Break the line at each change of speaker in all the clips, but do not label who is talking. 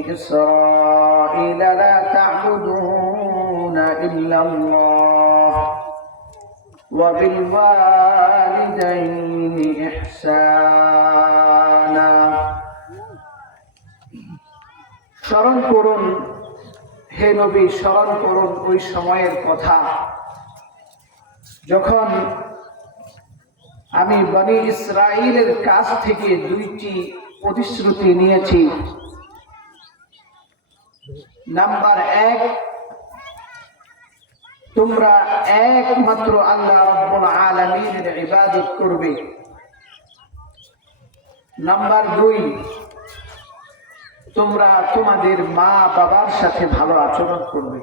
إسرائيل لا تعبدون إلا الله وبالوالدين إحسانا স্মরণ করুন হে নবী স্মরণ করুন ওই সময়ের কথা যখন আমি বনি ইসরায়েলের কাছ থেকে দুইটি প্রতিশ্রুতি নিয়েছি নাম্বার এক, তোমরা একমাত্র আল্লাহ রব্বুল আলমিনের ইবাদত করবে। নাম্বার দুই, তোমরা তোমাদের মা বাবার সাথে ভালো আচরণ করবে।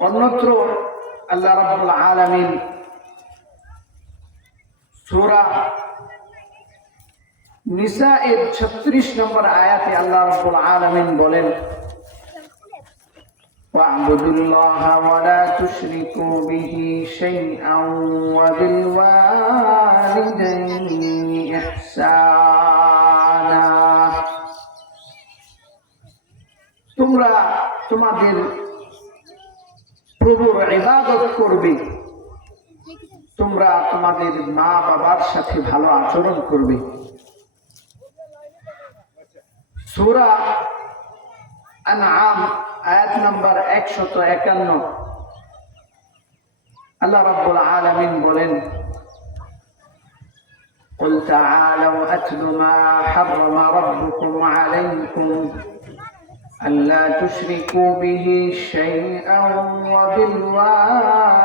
অন্যত্র আল্লাহ রাব্বুল আলামিন সূরা নিসা এর 36 নম্বর আয়াতে আল্লাহ রাব্বুল আলামিন বলেন واعبدوا الله ولا تشركوا به شيئا وبالوالدين إحسانا তোমরা তোমাদের প্রভুর ইবাদত করবে তোমরা তোমাদের মা বাবার সাথে ভালো আচরণ করবে সূরা আনআম আয়াত নাম্বার 151 আল্লাহ রাব্বুল আলামিন বলেন قل تعالوا أتل ما حرم ربكم عليكم ألا تشركوا به شيئا وبالوالدين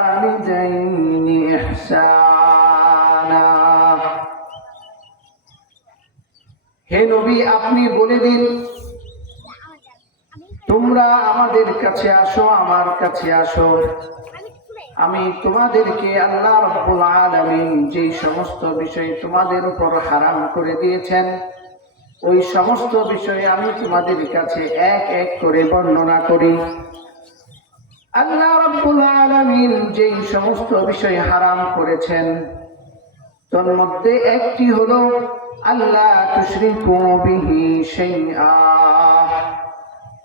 إحسانا হে নবী, আপনি বলে দিন। তোমরা আমাদের কাছে আসো, আমার কাছে আসো। আমি তোমাদেরকে আল্লাহ রব্বুল আলামিন যে সমস্ত বিষয় তোমাদের উপর হারাম করে দিয়েছেন, ওই সমস্ত বিষয়ে আমি তোমাদের কাছে এক এক করে বর্ণনা করি। আল্লাহ রব্বুল আলামিন যেই সমস্ত বিষয় হারাম করেছেন তোর মধ্যে একটি হলো আল্লাহ তুশরিকু বিহি শাইআ।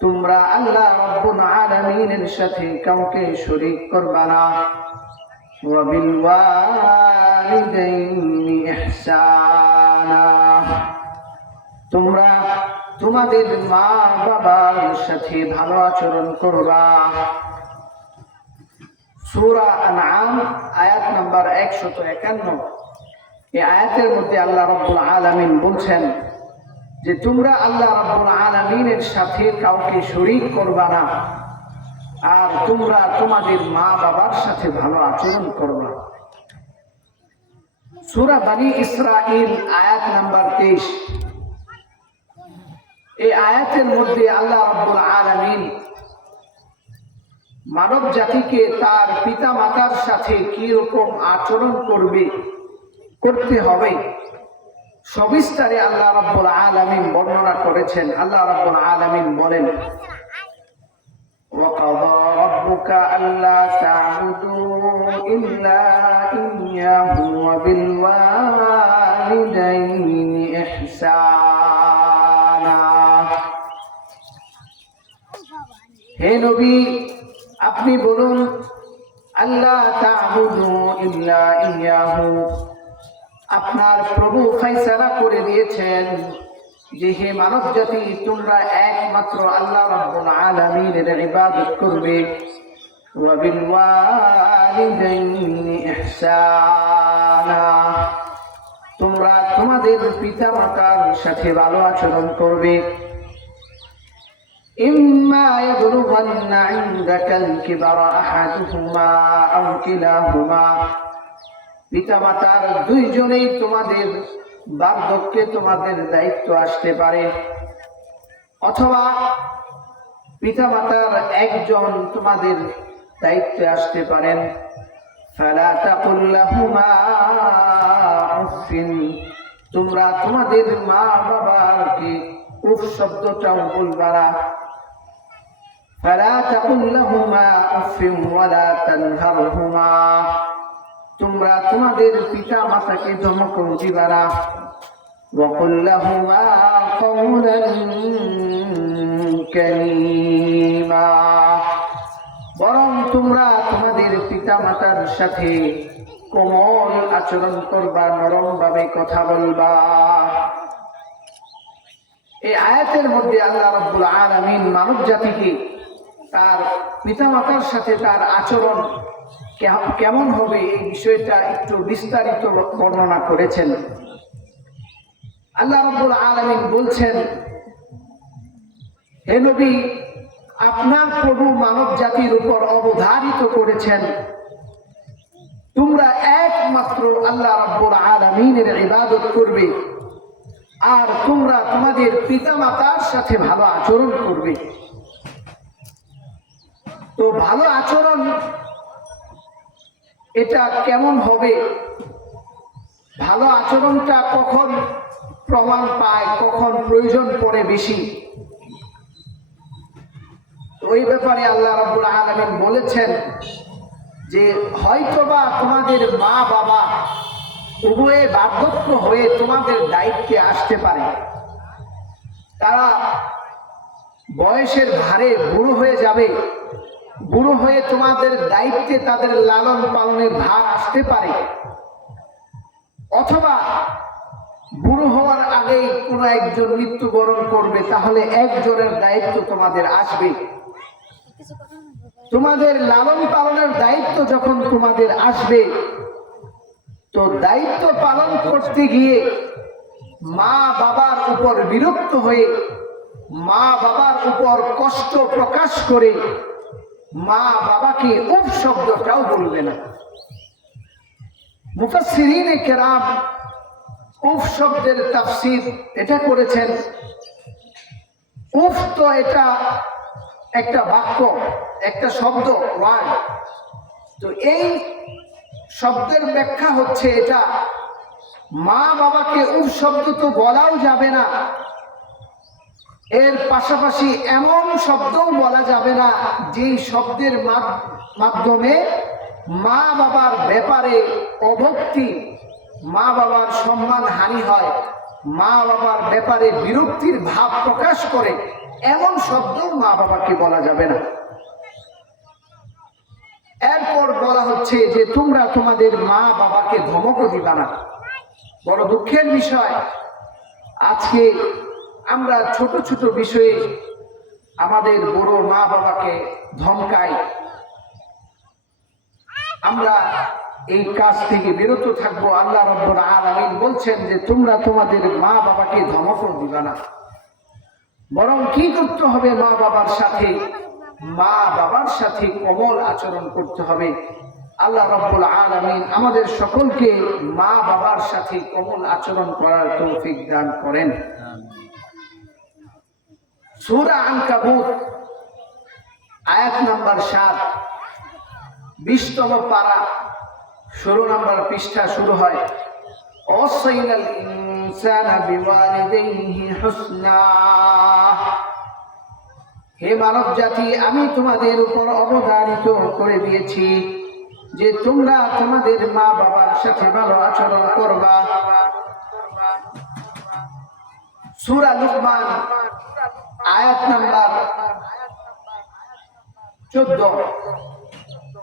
তোমরা আল্লাহ রব্বুল আলামিনের সাথে কাউকে শরীক করবা না। ওয়া বিল ইহসানা। তোমরা তোমাদের মা বাবার সাথে ভালো আচরণ করবা। সূরা আনআম, আয়াত নাম্বার 151 এই আয়াতের মধ্যে আল্লাহ রাব্বুল আলামিন বলছেন যে তোমরা আল্লাহ রাব্বুল আলামিনের সাথে কাউকে শরীক করবা না, আর তোমরা তোমাদের মা বাবার সাথে ভালো আচরণ করবা সূরা বানি ইসরাইল আয়াত নাম্বার 23 এই আয়াতের মধ্যে আল্লাহ রাব্বুল আলামিন মানব জাতিকে তার পিতা মাতার সাথে কি রকম আচরণ করবে করতে হবে সবিস্তারে আল্লাহ রাব্বুল আলামিন বর্ণনা করেছেন আল্লাহ রাব্বুল আলামিন বলেন وقضى ربك ألا تعبدوا إلا إياه وبالوالدين إحسانا হে নবী আপনি বলুন আল্লাহ তা'বুদু ইল্লা ইয়াহু আপনার প্রভু ফাইসালা করে দিয়েছেন যে হে মানব জাতি তোমরা একমাত্র আল্লাহ রাব্বুল আলামিনের ইবাদত করবে ওয়া বিল ওয়ালিদাইনি ইহসানা তোমরা তোমাদের পিতা মাতার সাথে ভালো আচরণ করবে إما يبلغن عندك الكبر أحدهما أو كلاهما পিতামাতার দুইজনেই তোমাদের বার্ধক্যে তোমাদের দায়িত্ব আসতে পারে অথবা পিতামাতার একজন তোমাদের দায়িত্বে আসতে পারেন فلا تقل لهما أف তোমরা তোমাদের মা বাবাকে উফ শব্দটাও বলবা না فلا تقل لهما أف ولا تنهرهما তোমরা তোমাদের পিতা মাতাকে ধমক দিবা না وقل لهما قولا كريما বরং তোমরা তোমাদের পিতামাতার সাথে কোমল আচরণ করবা নরম ভাবে কথা বলবা এই আয়াতের মধ্যে আল্লাহ রব্বুল আলামিন মানব জাতিকে তার পিতামাতার সাথে তার আচরণ কে- কেমন হবে এই বিষয়টা একটু বিস্তারিত বর্ণনা করেছেন। আল্লাহ রব্বুল আলামিন বলছেন, হে নবী, আপনার প্রভু মানব জাতির উপর অবধারিত করেছেন। তোমরা একমাত্র আল্লাহ রব্বুল আলামিনের ইবাদত করবে, আর তোমরা তোমাদের পিতামাতার সাথে ভালো আচরণ করবে। তো ভালো আচরণ এটা কেমন হবে? ভালো আচরণটা কখন প্রমাণ পায়, কখন প্রয়োজন পড়ে বেশি? ওই ব্যাপারে আল্লাহ রাব্বুল আলামিন বলেছেন যে, হয়তোবা তোমাদের মা বাবা উভয়ে বার্ধক্য হয়ে তোমাদের দায়িত্বে আসতে পারে। তারা বয়সের ভারে বুড়ো হয়ে যাবে। বুড়ো হয়ে তোমাদের দায়িত্বে তাদের লালন পালনের ভার আসতে পারে। অথবা বুড়ো হওয়ার আগেই কোনো একজন মৃত্যুবরণ করবে, তাহলে একজনের দায়িত্ব তোমাদের আসবে। তোমাদের লালন পালনের দায়িত্ব যখন তোমাদের আসবে, তো দায়িত্ব পালন করতে গিয়ে মা বাবার উপর বিরক্ত হয়ে, মা বাবার উপর কষ্ট প্রকাশ করে মা বাবাকে উপ শব্দটাও বলবে না। মুফাসসিরিনে কেরাম উফ শব্দের তাফসির এটা করেছেন। উফ তো এটা একটা বাক্য, একটা শব্দ, ওয়ার্ড। তো এই শব্দের ব্যাখ্যা হচ্ছে এটা। মা বাবাকে উফ শব্দ তো বলাও যাবে না। এর পাশাপাশি এমন শব্দও বলা যাবে না যেই শব্দের মাধ- মাধ্যমে মা বাবার ব্যাপারে অভক্তি, মা বাবার সম্মান হানি হয়, মা বাবার ব্যাপারে বিরক্তির ভাব প্রকাশ করে, এমন শব্দও মা বাবাকে বলা যাবে না। এরপর বলা হচ্ছে যে তোমরা তোমাদের মা বাবাকে ধমকও দিবা না। বড় দুঃখের বিষয়, আজকে আমরা ছোট ছোট বিষয়ে আমাদের বড় মা বাবাকে ধমকাই। আমরা এই কাজ থেকে বিরত থাকব। আল্লাহ রব্বুল আলামিন বলছেন যে, তোমরা তোমাদের মা বাবাকে ধমকও দিবা না। বরং কি করতে হবে মা বাবার সাথে? মা বাবার সাথে কোমল আচরণ করতে হবে। আল্লাহ রব্বুল আলামিন আমাদের সকলকে মা বাবার সাথে কোমল আচরণ করার তৌফিক দান করেন। সূরা আনকাবুত, আয়াত নাম্বার সাত, বিশতম পারা, ষোলো নম্বর পৃষ্ঠা শুরু হয়, অসাইনাল ইনসানা বিওয়ালিদাইহি হুসনা হে মানব জাতি আমি তোমাদের উপর অবধারিত করে দিয়েছি যে তোমরা তোমাদের মা বাবার সাথে ভালো আচরণ করবা। সূরা লুকমান আয়াত নাম্বার চোদ্দ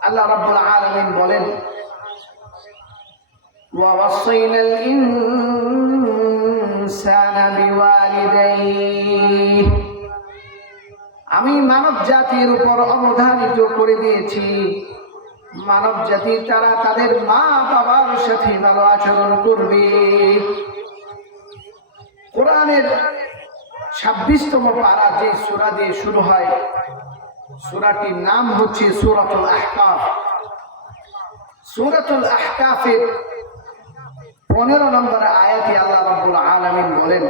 আল্লাহ রাব্বুল আলামিন বলেন ووصينا الإنسان بوالديه আমি মানব জাতির উপর অবধারিত করে দিয়েছি মানব জাতি তারা তাদের মা বাবার সাথে ভালো আচরণ করবে কোরআনের ছাব্বিশতম পারা যে সূরা দিয়ে শুরু হয় সূরাটির নাম হচ্ছে সূরাতুল আহকাফ সূরাতুল আহকাফের পনেরো নম্বর আয়াতে আল্লাহ রাব্বুল আলামিন বলেন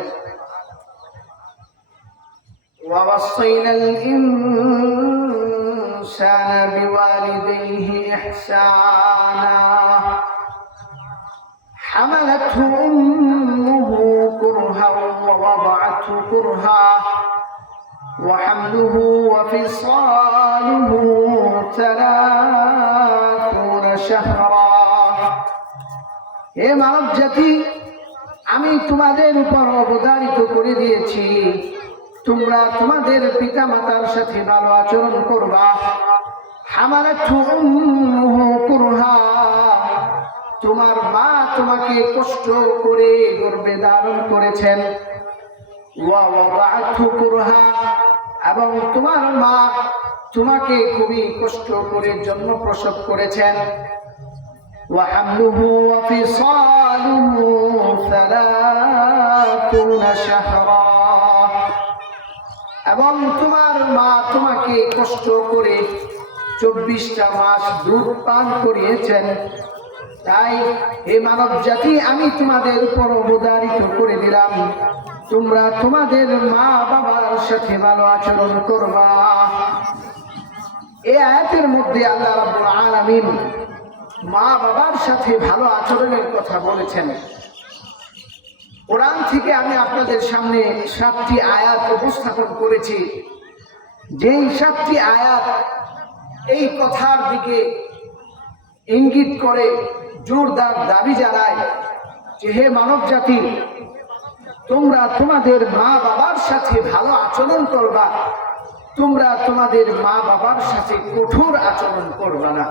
ووصينا الإنسان بوالديه إحسانا حملته أمه كرها ووضعته كرها وحمله وفصاله ثلاثون شهرا হে মানব জাতি আমি তোমাদের উপর অবদারিত করে দিয়েছি তোমরা তোমাদের পিতা মাতার সাথে ভালো আচরণ করবা হামালাতহু উম্মুহু কুরহা তোমার মা তোমাকে কষ্ট করে গর্বে ধারণ করেছেন ওয়া ওয়াদাআতহু কুরহা এবং তোমার মা তোমাকে খুবই কষ্ট করে জন্ম প্রসব করেছেন وحمله وفصاله ثلاثون شهرا এবং তোমার মা তোমাকে কষ্ট করে চব্বিশটা মাস দুধ পান করিয়েছেন তাই হে মানব জাতি, আমি তোমাদের উপর অবদারিত করে দিলাম। তোমরা তোমাদের মা বাবার সাথে ভালো আচরণ করবা। এই আয়াতের মধ্যে আল্লাহ রাব্বুল আলামিন মা বাবার সাথে ভালো আচরণের কথা বলেছেন। কোরআন থেকে আমি আপনাদের সামনে সাতটি আয়াত উপস্থাপন করেছি। যেই সাতটি আয়াত এই কথার দিকে ইঙ্গিত করে জোরদার দাবি জানায় যে হে মানব জাতি, তোমরা তোমাদের মা বাবার সাথে ভালো আচরণ করবা। তোমরা তোমাদের মা বাবার সাথে কঠোর আচরণ করবা না।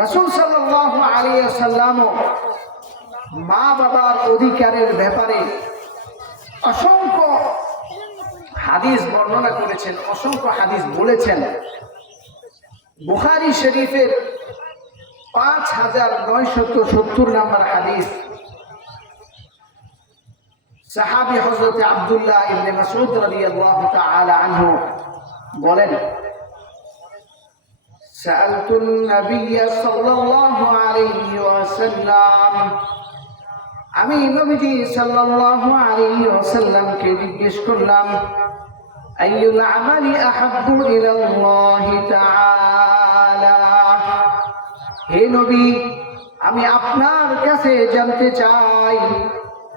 রাসুল সাল্লাহ আলিয়া সাল্লামও মা বাবার অধিকারের ব্যাপারে অসংখ্য হাদিস বর্ণনা করেছেন, অসংখ্য হাদিস বলেছেন। বুখারি শরীফের পাঁচ হাজার নয়শত সত্তর নম্বর হাদিস সাহাবি হজরত আবদুল্লাহ ইবনে মাসউদ রাদিয়াল্লাহু তাআলা আনহু বলেন سألت النبي صلى الله عليه وسلم আমি নবীজি সাল্লাল্লাহু আলাইহি ওয়াসাল্লামকে জিজ্ঞেস করলাম আইয়ুল আমালি আহাব্বু ইলাল্লাহি তাআলা হে নবী, আমি আপনার কাছে জানতে চাই,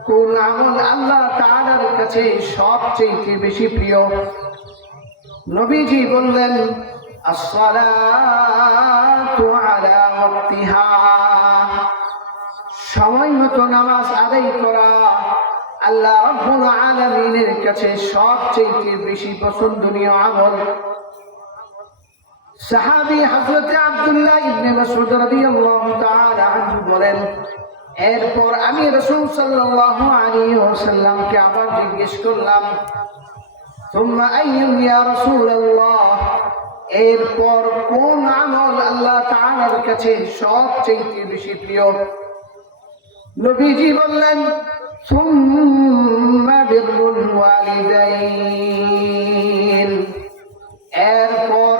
কোন আমল আল্লাহ তাআলার কাছে সবচেয়ে বেশি প্রিয়? নবীজি বললেন, আসসালাতু আলা ওয়াক্তিহা। সময় মতো নামাজ আদায় করা আল্লাহ রাব্বুল আলামিনের কাছে সবচেয়ে বেশি পছন্দনীয় আমল। হযরত আব্দুল্লাহ ইবনে মাসউদ রাদিয়াল্লাহু তাআলা আনহু বলেন, এরপর আমি রাসূল সাল্লাল্লাহু আলাইহি ওয়াসাল্লামকে আবার জিজ্ঞেস করলাম তোমরা আইয়ুম ইয়া রাসূলুল্লাহ? এরপর কোন আমল আল্লাহ তাআলার কাছে সবচেয়ে বেশি প্রিয়? নবীজি বললেন সুম্মা বিররুল ওয়ালিদাইন। এরপর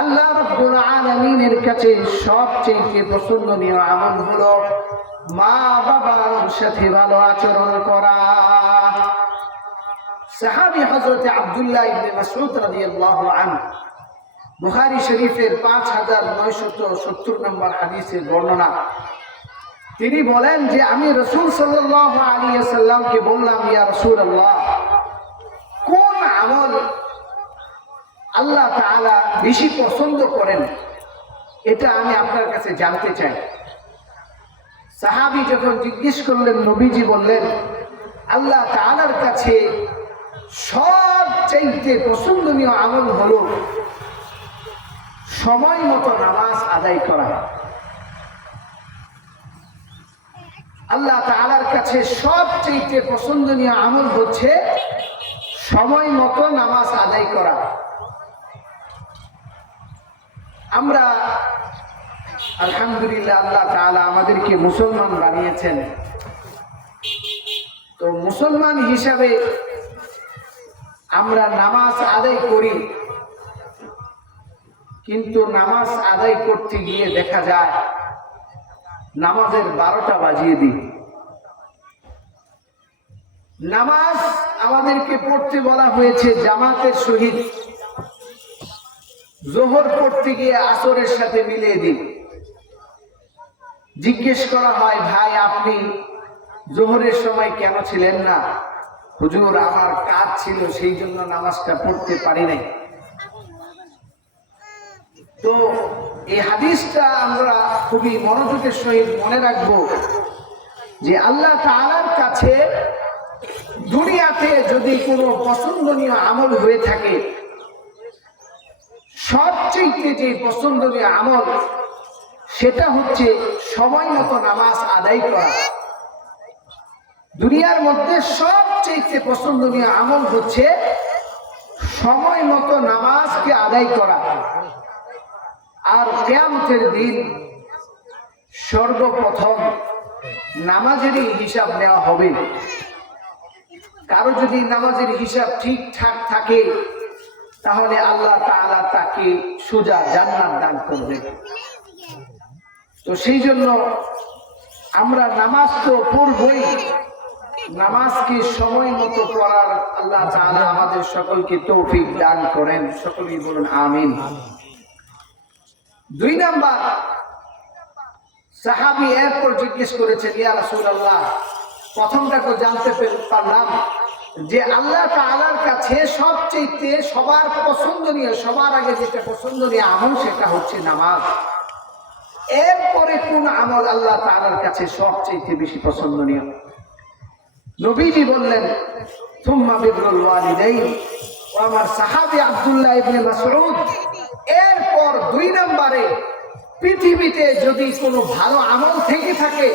আল্লাহ রাব্বুল আলামিনের কাছে সবচেয়ে পছন্দনীয় আমল হলো মা বাবার সাথে ভালো আচরণ করা। সাহাবী হযরত আব্দুল্লাহ ইবনে মাসউদ রাদিয়াল্লাহু আনহু বুখারী শরীফের পাঁচ হাজার নয়শত সত্তর নম্বর হাদিসের বর্ণনা। তিনি বলেন যে আমি রসুল সাল্লাহ আলী সাল্লামকে বললাম, ইয়া রসুল আল্লাহ কোন আমল আল্লাহ তাআলা বেশি পছন্দ করেন? এটা আমি আপনার কাছে জানতে চাই। সাহাবি যখন জিজ্ঞেস করলেন, নবীজি বললেন, আল্লাহ তালার কাছে সবচাইতে পছন্দনীয় আমল হল সময় মতো নামাজ আদায় করা। আল্লাহ তাআলার কাছে সবচেয়ে পছন্দনীয় আমল হচ্ছে সময় মতো নামাজ আদায় করা। আমরা আলহামদুলিল্লাহ আল্লাহ তালা আমাদেরকে মুসলমান বানিয়েছেন। তো মুসলমান হিসাবে আমরা নামাজ আদায় করি, কিন্তু নামাজ আদায় করতে গিয়ে দেখা যায় নামাজের বারোটা বাজিয়ে দিই। নামাজ আমাদেরকে পড়তে বলা হয়েছে জামাতের সহিত। জোহর পড়তে গিয়ে আসরের সাথে মিলিয়ে দিন জিজ্ঞেস করা হয়, ভাই, আপনি জোহরের সময় কেন ছিলেন না? হুজুর, আমার কাজ ছিল, সেই জন্য নামাজটা পড়তে পারি নাই। তো এই হাদিসটা আমরা খুবই মনোযোগের সহিত মনে রাখব যে আল্লাহ তাআলার কাছে দুনিয়াতে যদি কোনো পছন্দনীয় আমল হয়ে থাকে সবচেয়ে যে পছন্দনীয় আমল, সেটা হচ্ছে সময় মতো নামাজ আদায় করা। দুনিয়ার মধ্যে সবচেয়ে পছন্দনীয় আমল হচ্ছে সময় মতো নামাজকে আদায় করা। আর কেয়ামতের দিন সর্বপ্রথম নামাজেরই হিসাব নেওয়া হবে। কারও যদি নামাজের হিসাব ঠিকঠাক থাকে, তাহলে আল্লাহ তাআলা তাকে সোজা জান্নাত দান করবে তো সেই জন্য আমরা নামাজ তো পড়বই, নামাজকে সময় মতো পড়ার আল্লাহ তাআলা আমাদের সকলকে তৌফিক দান করেন। সকলেই বলুন, আমিন। দুই নাম্বার, সাহাবি এরপর জিজ্ঞেস করেছেন, ইয়া রাসূলুল্লাহ, প্রথমটা তো জানতে পারলাম যে আল্লাহ তাআলার কাছে সবচেয়ে সবার পছন্দনীয়, সবার আগে যেটা পছন্দনীয় আমল সেটা হচ্ছে নামাজ। এরপরে কোন আমল আল্লাহ তাআলার কাছে সবচেয়ে বেশি পছন্দনীয়? নবীজি বললেন থুম্মা বিরুল ওয়ালিদাইন ও আমার সাহাবী আব্দুল্লাহ ইবনে মাসউদ এরপর দুই নম্বরে পৃথিবীতে যদি কোনো ভালো আমল থেকে থাকে,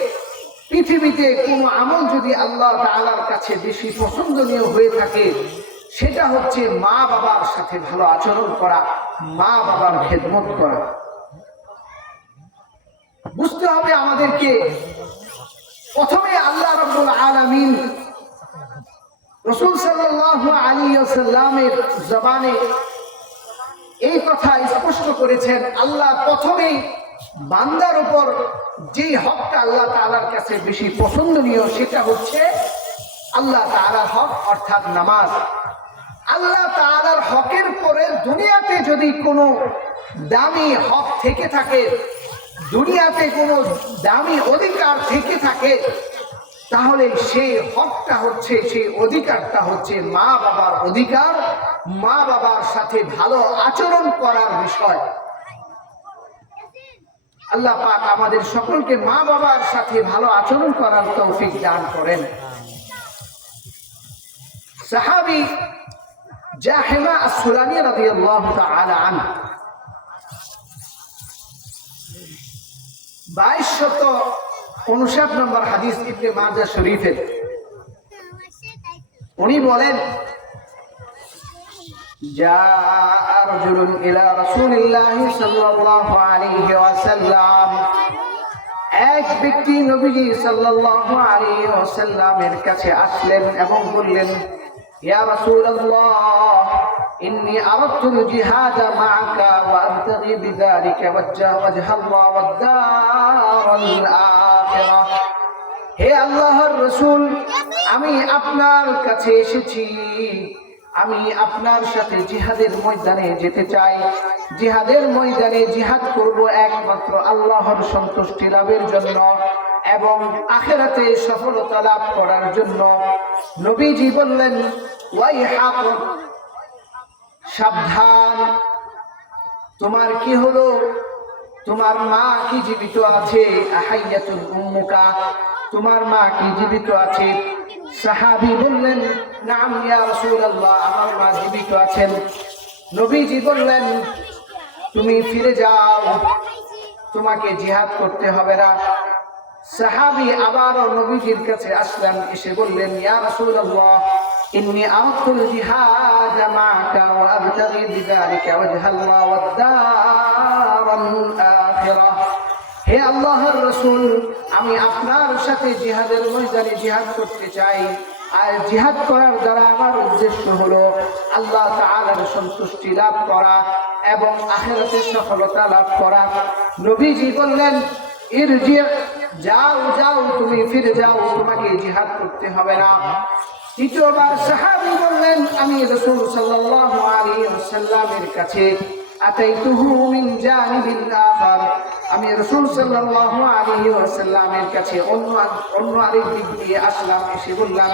পৃথিবীতে কোনো আমল যদি আল্লাহ তাআলার কাছে বেশি পছন্দনীয় হয়ে থাকে, সেটা হচ্ছে মা বাবার সাথে ভালো আচরণ করা, মা বাবার খেদমত করা। বুঝতে হবে আমাদেরকে। প্রথমে আল্লাহ রব্বুল আলামিন রসুল সাল্লাল্লাহু আলী ওয়াসাল্লামের জবানে এই কথা স্পষ্ট করেছেন আল্লাহ প্রথমেই বান্দার উপর যে হকটা আল্লাহ তালার কাছে বেশি পছন্দনীয় সেটা হচ্ছে আল্লাহ তাআলার হক অর্থাৎ নামাজ। আল্লাহ তাআলার হকের পরে দুনিয়াতে যদি কোনো দামি হক থেকে থাকে, দুনিয়াতে কোনো দামি অধিকার থেকে থাকে তাহলে সেই হকটা হচ্ছে, সেই অধিকারটা হচ্ছে মা বাবার অধিকার, মা বাবার সাথে ভালো আচরণ করার বিষয়। আল্লাহ পাক আমাদের সকলকে মা বাবার সাথে ভালো আচরণ করার তৌফিক দান করেন। সাহাবি জাহেমা আসুলানি রাদিয়াল্লাহু তাআলা বাইশ শত উনষাট নম্বর হাদিস ইবনে মাজাহ শরীফের উনি বলেন جاء رجل إلى رسول الله صلى الله عليه وسلم এক ব্যক্তি নবীজি সাল্লাল্লাহু আলাইহি ওয়াসাল্লামের কাছে আসলেন এবং বললেন ইয়া রাসূলুল্লাহ ইন্নী আরাদতু আল-জিহাদ মা'াকা ওয়া আবতাগি বিযালিকা ওয়াজহা ওয়াজহাল্লাহ ওয়াদ-দারাল আখিরাহ হে আল্লাহর রসুল, আমি আপনার কাছে এসেছি। আমি আপনার সাথে জিহাদের ময়দানে যেতে চাই। জিহাদের ময়দানে জিহাদ করব একমাত্র আল্লাহর সন্তুষ্টি লাভের জন্য এবং আখেরাতে সফলতা লাভ করার জন্য। নবীজি বললেন, ওয়াই হাক, সাবধান। তোমার কি হলো? তোমার মা কি জীবিত আছে? উম্মুকা। তোমার মা কি জীবিত আছে? সাহাবি বললেন, নাম ইয়া রাসূলুল্লাহ, আমার মা জীবিত আছেন। নবীজি বললেন, তুমি ফিরে যাও। তোমাকে জিহাদ করতে হবে না। সাহাবি আবারও নবীজির কাছে আসলেন, এসে বললেন, ইয়া রাসূলুল্লাহ, ইন্নী আরাদতুল জিহাদ মা'াকা ওয়া আবতাগি বিযালিকা ওয়াজহাল্লাহ আখিরাহ হে আল্লাহর রাসূল, আমি আপনার সাথে জিহাদের ময়দানে জিহাদ করতে চাই। আর জিহাদ করার দ্বারা আমার উদ্দেশ্য হলো আল্লাহ তাআলার সন্তুষ্টি লাভ করা এবং আখেরাতে সফলতা লাভ করা। নবীজি বললেন, ইরজি, যাও যাও, তুমি ফিরে যাও, তোমাকে জিহাদ করতে হবে না। তৃতীয়বার সাহাবী বললেন, আমি রাসূল সাল্লাল্লাহু আলাইহি ওয়াসাল্লামের কাছে আমি রাসূল সাল্লাল্লাহু আলাইহি ওয়াসাল্লামের কাছে অন্য অন্য আরেক দিক দিয়ে আসলাম, এসে বললাম,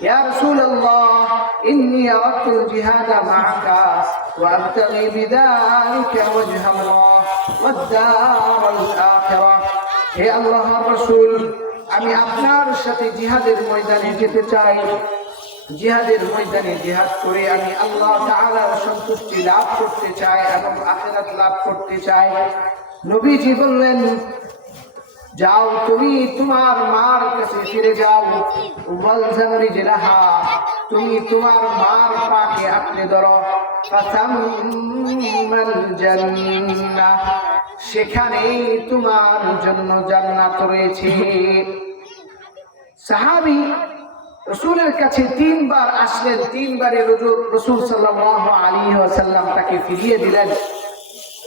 ইয়া রাসূলুল্লাহ, ইন্নী আরাদতুল জিহাদা মা'াকা ওয়া আবতাগি বিযালিকা ওয়াজহাল্লাহ ওয়াদ-দারাল আখিরাহ হে আল্লাহর রাসূল, আমি আপনার সাথে জিহাদের ময়দানে যেতে চাই। জিহাদের ময়দানে জিহাদ করে আমি আল্লাহ তাআলার সন্তুষ্টি লাভ করতে চাই এবং আখিরাত লাভ করতে চাই। নবীজি বললেন, যাও তুমি তোমার মার কাছে ফিরে যাও। ওয়াল জামরি জেলাহা, তুমি তোমার মার পাকে আঁকড়ে ধরো। ফাসাম্মাল জান্নাহ সেখানেই তোমার জন্য জান্নাত রয়েছে। সাহাবী রসুলের কাছে তিনবার আসলেন তিনবারে রসুল সাল্লাহ আলী ওয়াসাল্লাম তাকে ফিরিয়ে দিলেন।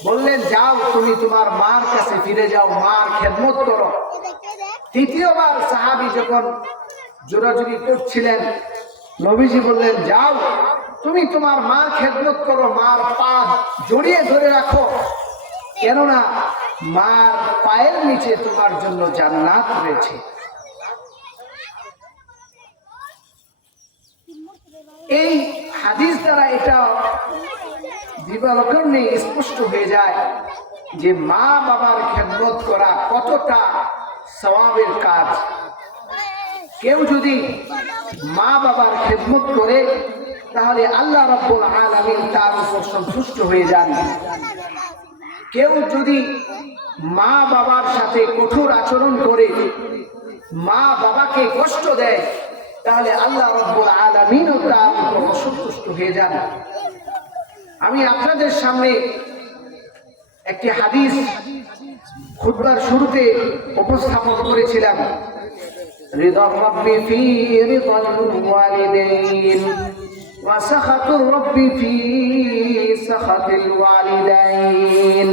বললেন, যাও, তুমি তোমার মার কাছে ফিরে যাও, মার খেদমত করো। তৃতীয়বার সাহাবি যখন জোরাজুরি করছিলেন, নবীজি বললেন, যাও, তুমি তোমার মা খেদমত করো, মার পা জড়িয়ে ধরে রাখো। কেননা মার পায়ের নিচে তোমার জন্য জান্নাত রয়েছে। এই হাদিস দ্বারা এটা দিবালকর্ণে স্পষ্ট হয়ে যায় যে মা বাবার খেদমত করা কতটা স্বভাবের কাজ। কেউ যদি মা বাবার খেদমত করে, তাহলে আল্লাহ রব্বুল আলামিন তার উপর সন্তুষ্ট হয়ে যান। কেউ যদি মা বাবার সাথে কঠোর আচরণ করে, মা বাবাকে কষ্ট দেয় তাহলে আল্লাহ রব্বুল আলামিনও তার উপর অসন্তুষ্ট হয়ে যান আমি আপনাদের সামনে একটি হাদিস খুতবার শুরুতে উপস্থাপন করেছিলাম رضا الرب في رضا الوالدين وسخط الرب في سخط الوالدين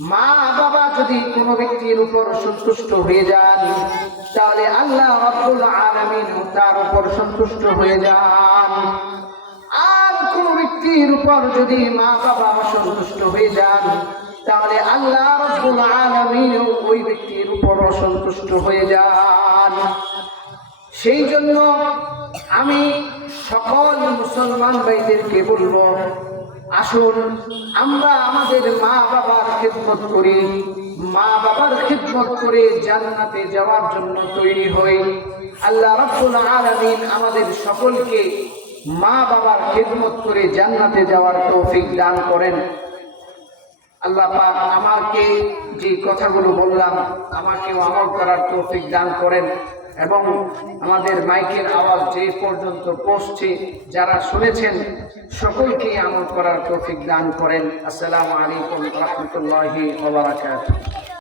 মা বাবা যদি কোনো ব্যক্তির উপর সন্তুষ্ট হয়ে যান, তাহলে আল্লাহ রব্বুল আলামিন তার উপর সন্তুষ্ট হয়ে যান। আর কোন ব্যক্তির উপর যদি মা বাবা অসন্তুষ্ট হয়ে যান, তাহলে আল্লাহ রব্বুল আলামিন ওই ব্যক্তির উপর অসন্তুষ্ট হয়ে যান। সেই জন্য আমি সকল মুসলমান ভাইদেরকে বলব আসুন, আমরা আমাদের মা বাবার খেদমত করি। মা বাবার খেদমত করে জান্নাতে যাওয়ার জন্য তৈরি হই। আল্লাহ রব্বুল আলামিন আমাদের সকলকে মা বাবার খেদমত করে জান্নাতে যাওয়ার তৌফিক দান করেন। আল্লাহ পাক আমাকে যে কথাগুলো বললাম, আমাকেও আমল করার তৌফিক দান করেন। এবং আমাদের মাইকের আওয়াজ যে পর্যন্ত পৌঁছছে, যারা শুনেছেন সকলকেই আমল করার তৌফিক দান করেন। আসসালামু আলাইকুম রহমতুল্লাহি